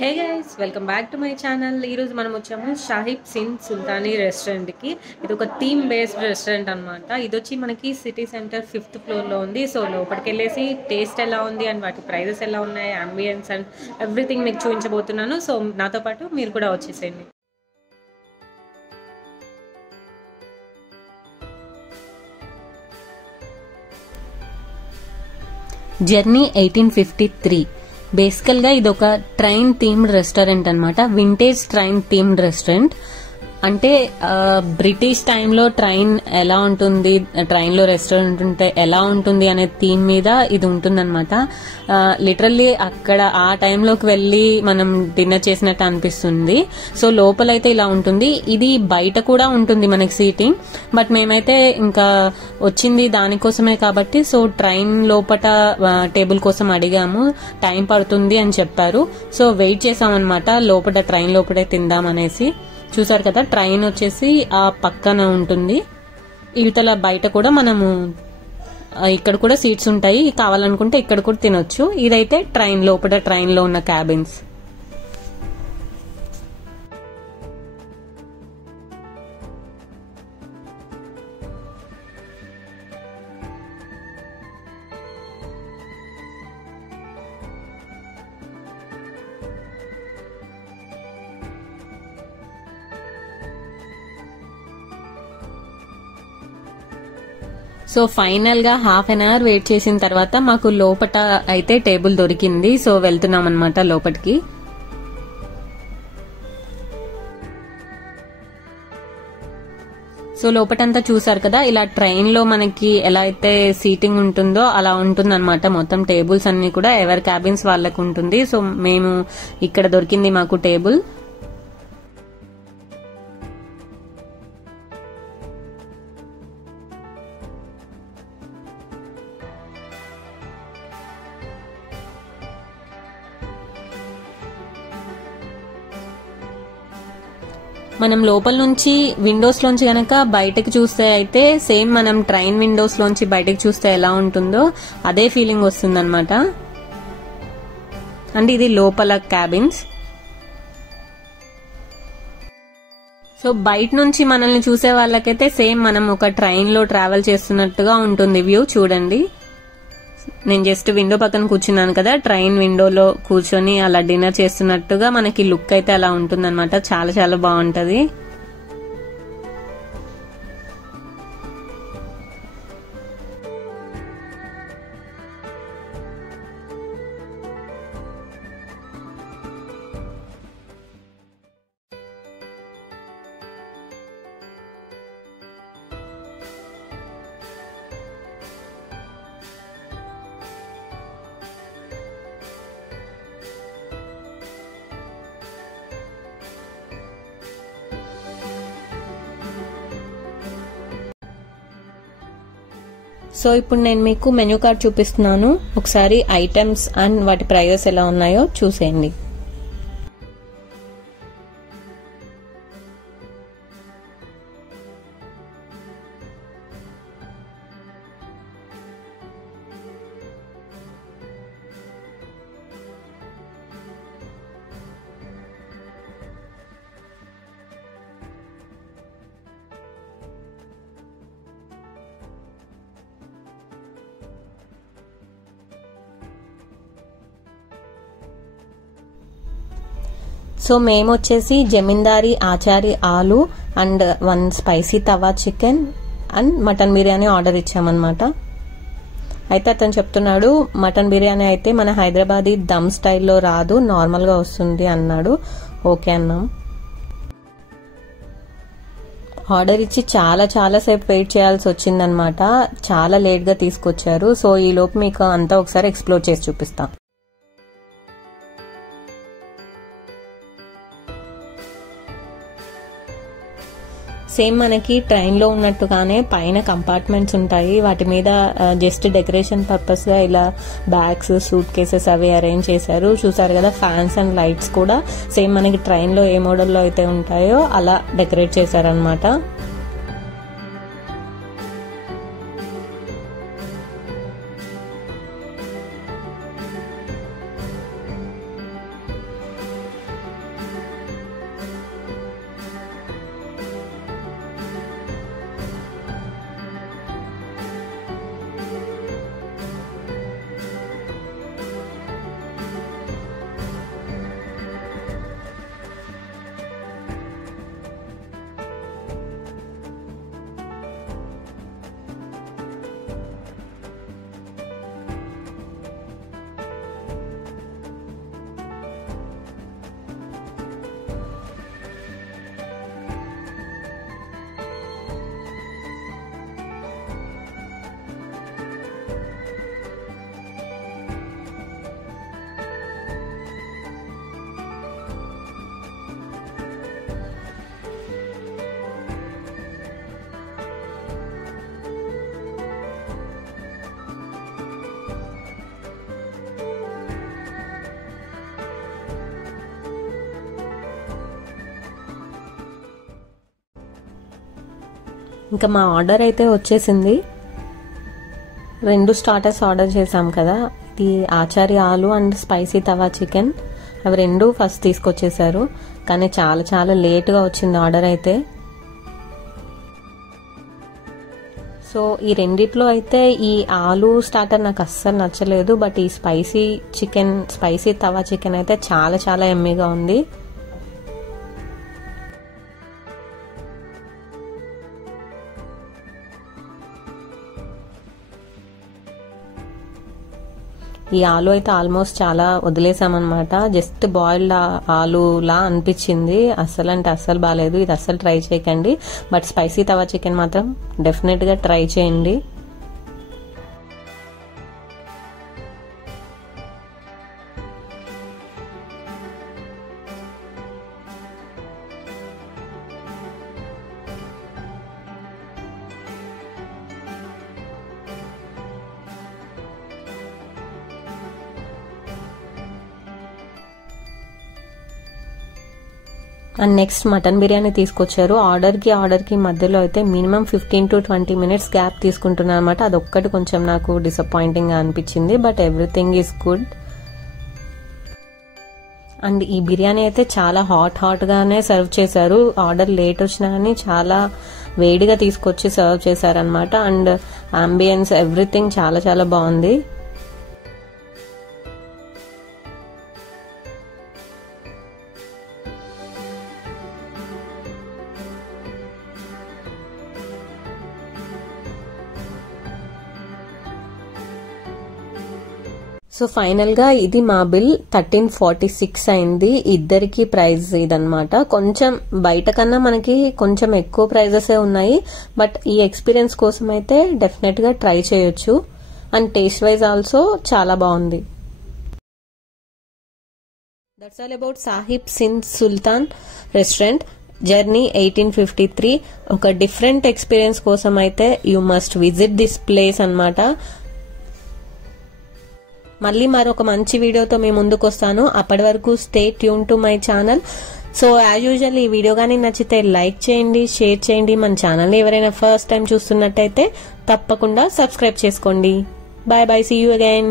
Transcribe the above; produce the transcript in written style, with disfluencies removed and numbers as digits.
Hey guys welcome back to my channel. ఈరోజు మనం వచ్చాము షాహిబ్ సింధ్ సుల్తానీ రెస్టారెంట్కి. ఇది ఒక థీమ్ బేస్డ్ రెస్టారెంట్ అనమాట. ఇది వచ్చి మనకి సిటీ సెంటర్ 5th ఫ్లోర్లో ఉంది. సో లోపలికి వెళ్ళేసి టేస్ట్ ఎలా ఉంది అండ్ వాటి ప్రైజెస్ ఎలా ఉన్నాయి, అంబియన్స్ అండ్ ఎవ్రీథింగ్ మీకు చూపించబోతున్నాను. సో నాతో పాటు మీరు కూడా వచ్చేసేయండి. జర్నీ 1853. బేసికల్గా ఇది ఒక ట్రైన్ థీమ్డ్ రెస్టారెంట్ అనమాట. వింటేజ్ ట్రైన్ థీమ్డ్ రెస్టారెంట్ అంటే బ్రిటిష్ టైంలో ట్రైన్ ఎలా ఉంటుంది, ట్రైన్లో రెస్టారెంట్ ఉంటే ఎలా ఉంటుంది అనే థీమ్ మీద ఇది ఉంటుందన్నమాట. లిటరల్లీ అక్కడ ఆ టైంలోకి వెళ్ళి మనం డిన్నర్ చేసినట్టు అనిపిస్తుంది. సో లోపలైతే ఇలా ఉంటుంది. ఇది బయట కూడా ఉంటుంది మనకి సీటింగ్, బట్ మేమైతే ఇంకా వచ్చింది దానికోసమే కాబట్టి సో ట్రైన్ లోపల టేబుల్ కోసం అడిగాము. టైం పడుతుంది అని చెప్పారు. సో వెయిట్ చేసామన్నమాట లోపల, ట్రైన్ లోపలే తిందామనేసి. చూసారు కదా, ట్రైన్ వచ్చేసి ఆ పక్కన ఉంటుంది. ఇవతల బయట కూడా మనము ఇక్కడ కూడా సీట్స్ ఉంటాయి, కావాలనుకుంటే ఇక్కడ కూడా తినొచ్చు. ఇదైతే ట్రైన్ లోపల, ట్రైన్ లో ఉన్న క్యాబిన్స్. సో ఫైనల్ గా హాఫ్ అన్ అవర్ వెయిట్ చేసిన తర్వాత మాకు లోపట అయితే టేబుల్ దొరికింది. సో వెళ్తున్నాం అనమాట లోపటికి. సో లోపటంతా చూసారు కదా, ఇలా ట్రైన్ లో మనకి ఎలా అయితే సీటింగ్ ఉంటుందో అలా ఉంటుందన్నమాట. మొత్తం టేబుల్స్ అన్ని కూడా ఎవరి క్యాబిన్స్ వాళ్ళకు ఉంటుంది. సో మేము ఇక్కడ దొరికింది మాకు టేబుల్. మనం లోపల నుంచి విండోస్ లోంచి గనక బయటకు చూస్తే అయితే సేమ్ మనం ట్రైన్ విండోస్ లోంచి బయటకు చూస్తే ఎలా ఉంటుందో అదే ఫీలింగ్ వస్తుంది అనమాట. అంటే ఇది లోపల క్యాబిన్స్. సో బయట నుంచి మనల్ని చూసే వాళ్ళకైతే సేమ్ మనం ఒక ట్రైన్ లో ట్రావెల్ చేస్తున్నట్టుగా ఉంటుంది వ్యూ. చూడండి, నేను జస్ట్ విండో పక్కన కూర్చున్నాను కదా, ట్రైన్ విండోలో కూర్చొని అలా డిన్నర్ చేస్తున్నట్టుగా మనకి లుక్ అయితే అలా ఉంటుంది అనమాట. చాలా చాలా బాగుంటది. సో ఇప్పుడు నేను మీకు మెనూ కార్డ్ చూపిస్తున్నాను. ఒకసారి ఐటమ్స్ అండ్ వాటి ప్రైజెస్ ఎలా ఉన్నాయో చూసేయండి. సో మేము వచ్చేసి Zamindari achari aloo and 1 spicy tawa chicken and mutton biryani order ఇచ్చామన్నమాట. అయితే అతను చెప్తున్నాడు మటన్ బిర్యానీ అయితే మన హైదరాబాదీ దమ్ స్టైల్లో రాదు, నార్మల్గా వస్తుంది అన్నాడు. ఓకే అన్నాం. ఆర్డర్ ఇచ్చి చాలా చాలా సేపు వెయిట్ చేయాల్సి వచ్చిందనమాట. చాలా లేట్గా తీసుకొచ్చారు. సో ఈ లోపు మీకు అంతా ఒకసారి ఎక్స్ప్లోర్ చేసి చూపిస్తాం. సేమ్ మనకి ట్రైన్ లో ఉన్నట్టుగానే పైన కంపార్ట్మెంట్స్ ఉంటాయి. వాటి మీద జస్ట్ డెకరేషన్ పర్పస్ గా ఇలా బ్యాగ్స్, సూట్ కేసెస్ అవి అరేంజ్ చేశారు. చూసారు కదా, ఫ్యాన్స్ అండ్ లైట్స్ కూడా సేమ్ మనకి ట్రైన్ లో ఏ మోడల్లో అయితే ఉంటాయో అలా డెకరేట్ చేశారనమాట. ఇంకా మా ఆర్డర్ అయితే వచ్చేసింది. 2 స్టార్టర్స్ ఆర్డర్ చేసాం కదా, ఇది Achari aloo and spicy tawa chicken. అవి 2 ఫస్ట్ తీసుకొచ్చేసారు, కానీ చాలా చాలా లేట్గా వచ్చింది ఆర్డర్ అయితే. సో ఈ రెండిట్లో అయితే ఈ ఆలు స్టార్టర్ నాకు అస్సలు నచ్చలేదు, బట్ ఈ స్పైసీ తవా చికెన్ అయితే చాలా చాలా ఎమ్మీగా ఉంది. ఈ ఆలు అయితే ఆల్మోస్ట్ చాలా వదిలేసామన్నమాట. జస్ట్ బాయిల్డ్ ఆలులా అనిపించింది, అస్సలు అంటే అస్సలు బాగాలేదు. ఇది అస్సలు ట్రై చేయకండి, బట్ స్పైసీ తవా చికెన్ మాత్రం డెఫినెట్గా ట్రై చేయండి. అండ్ నెక్స్ట్ మటన్ బిర్యానీ తీసుకొచ్చారు. ఆర్డర్కి మధ్యలో అయితే మినిమం 15 to 20 minutes గ్యాప్ తీసుకుంటున్నాను అనమాట. అదొక్కటి కొంచెం నాకు డిసప్పాయింటింగ్ గా అనిపించింది, but everything is good. And ఈ బిర్యానీ అయితే చాలా హాట్ గానే సర్వ్ చేశారు. ఆర్డర్ లేట్ వచ్చినా కానీ చాలా వేడిగా తీసుకొచ్చి సర్వ్ చేశారనమాట. అండ్ అంబియన్స్ ఎవ్రీథింగ్ చాలా చాలా బాగుంది. సో ఫైనల్ గా ఇది మా బిల్ 1346 అయింది. ఇద్దరికి ప్రైస్ ఇదనమాట. కొంచెం బయట కన్నా మనకి కొంచెం ఎక్కువ ప్రైజెస్ ఉన్నాయి, బట్ ఈ ఎక్స్పీరియన్స్ కోసం అయితే డెఫినెట్ గా ట్రై చేయొచ్చు. అండ్ టేస్ట్ వైజ్ ఆల్సో చాలా బాగుంది. That's all about Sahib Sindh Sultan restaurant journey 1853. ఒక డిఫరెంట్ ఎక్స్పీరియన్స్ కోసం అయితే you must visit this place అన్నమాట. మళ్ళీ మరొక మంచి వీడియోతో మీ ముందుకు వస్తాను. అప్పటి వరకు stay tune to my channel. So as usual ఈ వీడియో కానీ నచ్చితే లైక్ చేయండి, షేర్ చేయండి. మన ఛానల్ని ఎవరైనా ఫస్ట్ టైం చూస్తున్నట్టయితే తప్పకుండా సబ్స్క్రైబ్ చేసుకోండి. Bye bye, see you again.